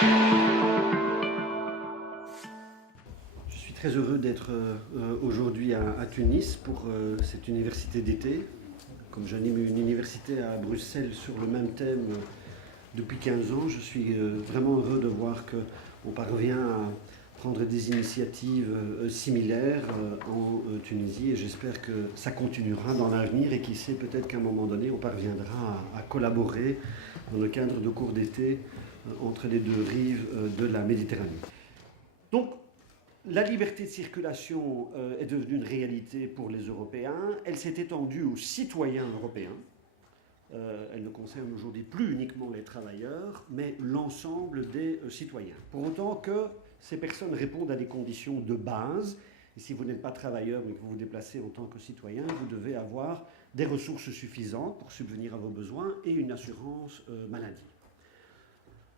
Je suis très heureux d'être aujourd'hui à Tunis pour cette université d'été. Comme j'anime une université à Bruxelles sur le même thème depuis 15 ans, je suis vraiment heureux de voir qu'on parvient à prendre des initiatives similaires en Tunisie et j'espère que ça continuera dans l'avenir et qui sait, peut-être qu'à un moment donné on parviendra à collaborer dans le cadre de cours d'été entre les deux rives de la Méditerranée. Donc, la liberté de circulation est devenue une réalité pour les Européens. Elle s'est étendue aux citoyens européens. Elle ne concerne aujourd'hui plus uniquement les travailleurs, mais l'ensemble des citoyens. Pour autant que ces personnes répondent à des conditions de base. Et si vous n'êtes pas travailleur, mais que vous vous déplacez en tant que citoyen, vous devez avoir des ressources suffisantes pour subvenir à vos besoins et une assurance maladie.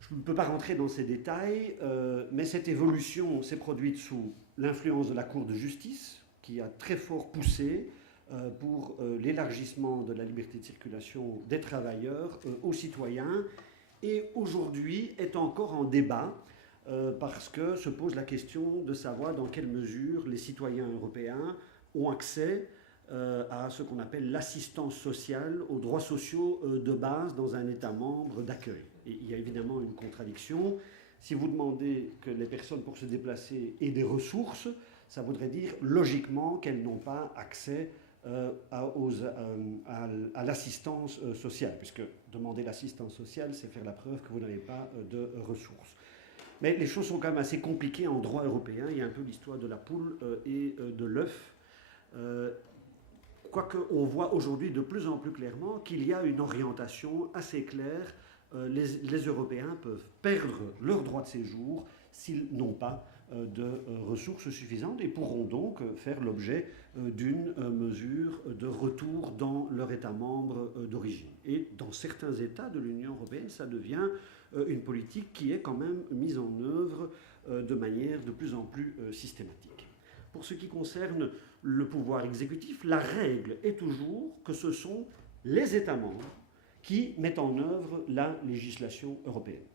Je ne peux pas rentrer dans ces détails, mais cette évolution s'est produite sous l'influence de la Cour de justice, qui a très fort poussé pour l'élargissement de la liberté de circulation des travailleurs aux citoyens, et aujourd'hui est encore en débat, parce que se pose la question de savoir dans quelle mesure les citoyens européens ont accès à ce qu'on appelle l'assistance sociale, aux droits sociaux de base dans un État membre d'accueil. Et il y a évidemment une contradiction. Si vous demandez que les personnes pour se déplacer aient des ressources, ça voudrait dire logiquement qu'elles n'ont pas accès à l'assistance sociale, puisque demander l'assistance sociale, c'est faire la preuve que vous n'avez pas de ressources. Mais les choses sont quand même assez compliquées en droit européen. Il y a un peu l'histoire de la poule et de l'œuf. Quoique on voit aujourd'hui de plus en plus clairement qu'il y a une orientation assez claire. Les Européens peuvent perdre leur droit de séjour s'ils n'ont pas de ressources suffisantes et pourront donc faire l'objet d'une mesure de retour dans leur État membre d'origine. Et dans certains États de l'Union européenne, ça devient une politique qui est quand même mise en œuvre de manière de plus en plus systématique. Pour ce qui concerne le pouvoir exécutif, la règle est toujours que ce sont les États membres qui mettent en œuvre la législation européenne.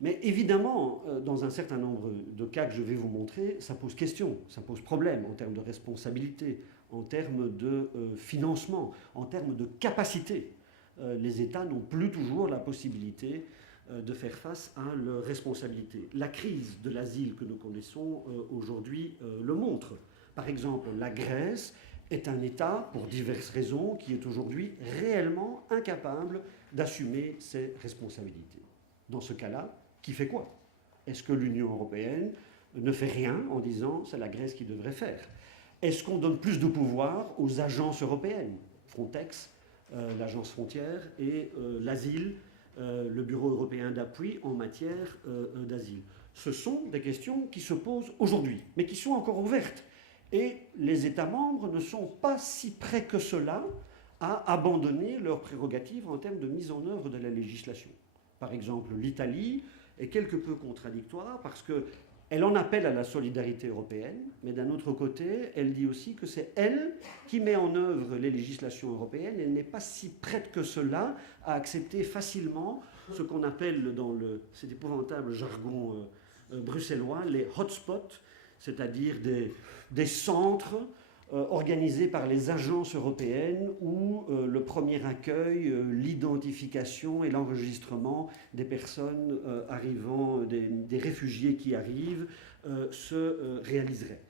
Mais évidemment, dans un certain nombre de cas que je vais vous montrer, ça pose question, ça pose problème en termes de responsabilité, en termes de financement, en termes de capacité. Les États n'ont plus toujours la possibilité de faire face à leurs responsabilités. La crise de l'asile que nous connaissons aujourd'hui le montre. Par exemple, la Grèce est un État, pour diverses raisons, qui est aujourd'hui réellement incapable d'assumer ses responsabilités. Dans ce cas-là, qui fait quoi? Est-ce que l'Union européenne ne fait rien en disant c'est la Grèce qui devrait faire? Est-ce qu'on donne plus de pouvoir aux agences européennes? Frontex, l'agence frontière et l'asile, le Bureau européen d'appui en matière d'asile. Ce sont des questions qui se posent aujourd'hui, mais qui sont encore ouvertes. Et les États membres ne sont pas si près que cela à abandonner leurs prérogatives en termes de mise en œuvre de la législation. Par exemple, l'Italie est quelque peu contradictoire parce qu'elle en appelle à la solidarité européenne, mais d'un autre côté, elle dit aussi que c'est elle qui met en œuvre les législations européennes. Elle n'est pas si prête que cela à accepter facilement ce qu'on appelle dans cet épouvantable jargon bruxellois les hotspots, c'est-à-dire des centres organisés par les agences européennes où le premier accueil, l'identification et l'enregistrement des personnes arrivant, des réfugiés qui arrivent, se réaliseraient.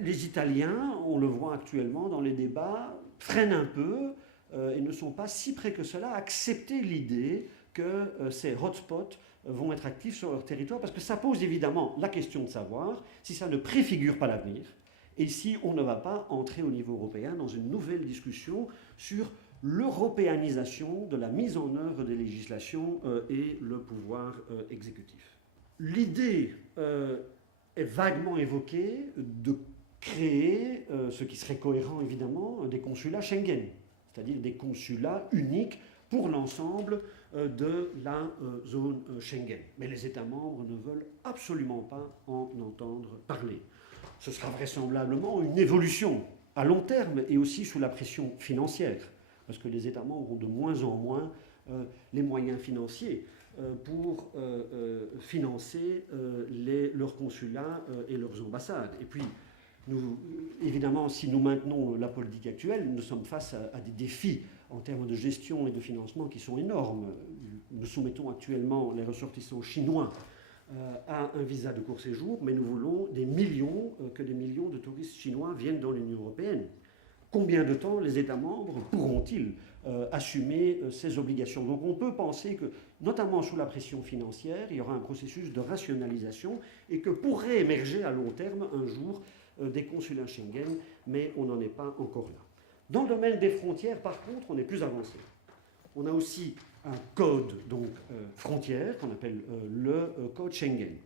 Les Italiens, on le voit actuellement dans les débats, freinent un peu et ne sont pas si près que cela à accepter l'idée que ces hotspots vont être actifs sur leur territoire, parce que ça pose évidemment la question de savoir si ça ne préfigure pas l'avenir, et si on ne va pas entrer au niveau européen dans une nouvelle discussion sur l'européanisation de la mise en œuvre des législations et le pouvoir exécutif. L'idée est vaguement évoquée de créer, ce qui serait cohérent évidemment, des consulats Schengen, c'est-à-dire des consulats uniques pour l'ensemble de la zone Schengen. Mais les États membres ne veulent absolument pas en entendre parler. Ce sera vraisemblablement une évolution à long terme et aussi sous la pression financière, parce que les États membres ont de moins en moins les moyens financiers pour financer leurs consulats et leurs ambassades. Et puis, évidemment, si nous maintenons la politique actuelle, nous sommes face à des défis en termes de gestion et de financement qui sont énormes. Nous soumettons actuellement les ressortissants chinois à un visa de court séjour, mais nous voulons que des millions de touristes chinois viennent dans l'Union européenne. Combien de temps les États membres pourront-ils assumer ces obligations? Donc on peut penser que, notamment sous la pression financière, il y aura un processus de rationalisation et que pourrait émerger à long terme un jour des consulats Schengen, mais on n'en est pas encore là. Dans le domaine des frontières, par contre, on est plus avancé. On a aussi un code frontière qu'on appelle le code Schengen,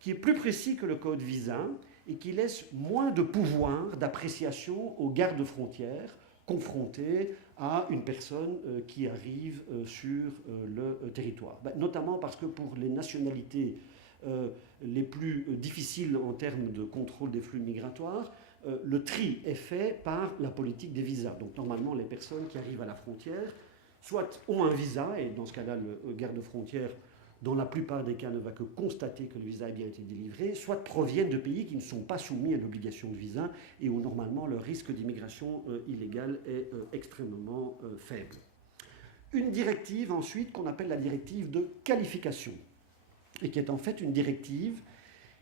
qui est plus précis que le code visa et qui laisse moins de pouvoir d'appréciation aux gardes frontières confrontés à une personne qui arrive sur le territoire. Notamment parce que pour les nationalités les plus difficiles en termes de contrôle des flux migratoires, le tri est fait par la politique des visas. Donc normalement, les personnes qui arrivent à la frontière, soit ont un visa, et dans ce cas-là, le garde-frontière, dans la plupart des cas, ne va que constater que le visa a bien été délivré, soit proviennent de pays qui ne sont pas soumis à l'obligation de visa et où normalement le risque d'immigration illégale est extrêmement faible. Une directive ensuite qu'on appelle la directive de qualification, et qui est en fait une directive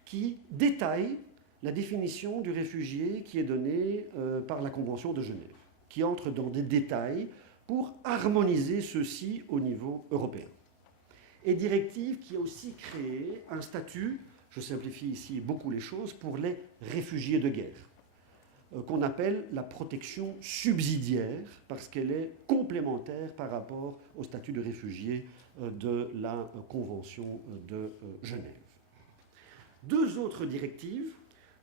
qui détaille la définition du réfugié qui est donnée par la Convention de Genève, qui entre dans des détails pour harmoniser ceci au niveau européen. Et directive qui a aussi créé un statut, je simplifie ici beaucoup les choses, pour les réfugiés de guerre, qu'on appelle la protection subsidiaire, parce qu'elle est complémentaire par rapport au statut de réfugié de la Convention de Genève. Deux autres directives,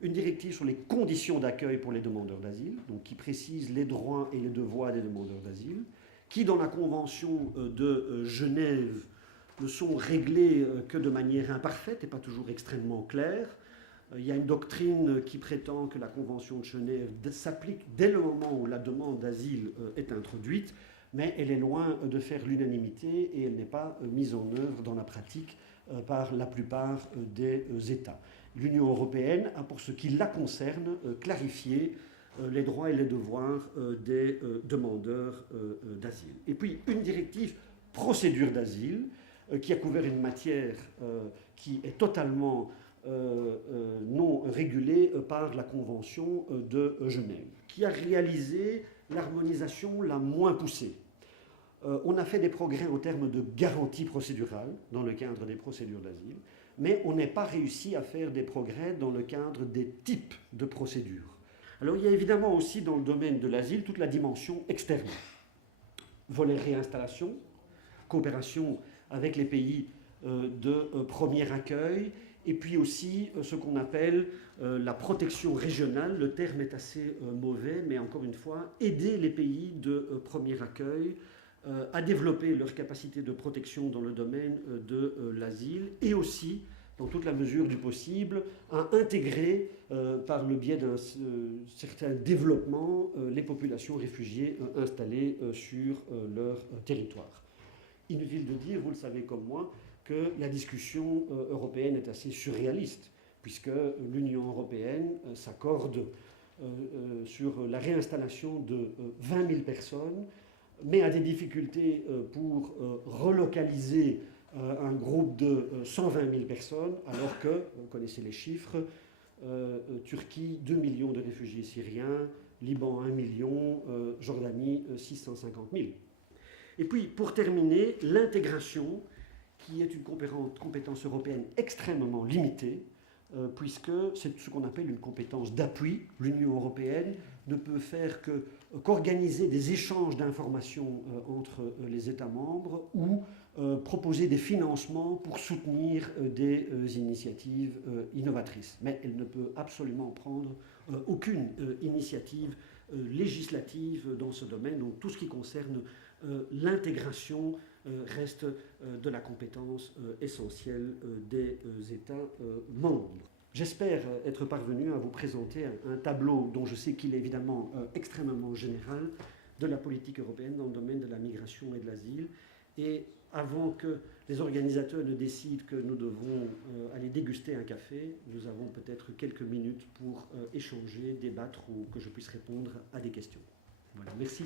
une directive sur les conditions d'accueil pour les demandeurs d'asile, donc qui précise les droits et les devoirs des demandeurs d'asile, qui dans la Convention de Genève ne sont réglés que de manière imparfaite et pas toujours extrêmement claire. Il y a une doctrine qui prétend que la Convention de Genève s'applique dès le moment où la demande d'asile est introduite, mais elle est loin de faire l'unanimité et elle n'est pas mise en œuvre dans la pratique par la plupart des États. L'Union européenne a, pour ce qui la concerne, clarifié les droits et les devoirs des demandeurs d'asile. Et puis une directive procédure d'asile qui a couvert une matière qui est totalement non régulée par la Convention de Genève, qui a réalisé l'harmonisation la moins poussée. On a fait des progrès en termes de garantie procédurale dans le cadre des procédures d'asile, mais on n'a pas réussi à faire des progrès dans le cadre des types de procédures. Alors il y a évidemment aussi dans le domaine de l'asile toute la dimension externe. Volet réinstallation, coopération avec les pays de premier accueil, et puis aussi ce qu'on appelle la protection régionale. Le terme est assez mauvais, mais encore une fois, aider les pays de premier accueil à développer leur capacité de protection dans le domaine de l'asile, et aussi, dans toute la mesure du possible, à intégrer par le biais d'un certain développement les populations réfugiées installées sur leur territoire. Inutile de dire, vous le savez comme moi, que la discussion européenne est assez surréaliste, puisque l'Union européenne s'accorde sur la réinstallation de 20 000 personnes, mais a des difficultés pour relocaliser un groupe de 120 000 personnes, alors que, vous connaissez les chiffres, Turquie, 2 millions de réfugiés syriens, Liban, 1 million, Jordanie, 650 000. Et puis, pour terminer, l'intégration, qui est une compétence européenne extrêmement limitée, puisque c'est ce qu'on appelle une compétence d'appui. L'Union européenne ne peut faire qu'organiser des échanges d'informations entre les États membres ou proposer des financements pour soutenir des initiatives innovatrices. Mais elle ne peut absolument prendre aucune initiative législative dans ce domaine. Donc tout ce qui concerne l'intégration reste de la compétence essentielle des États membres. J'espère être parvenu à vous présenter un tableau dont je sais qu'il est évidemment extrêmement général de la politique européenne dans le domaine de la migration et de l'asile, et avant que les organisateurs ne décident que nous devons aller déguster un café, nous avons peut-être quelques minutes pour échanger, débattre ou que je puisse répondre à des questions. Voilà, merci.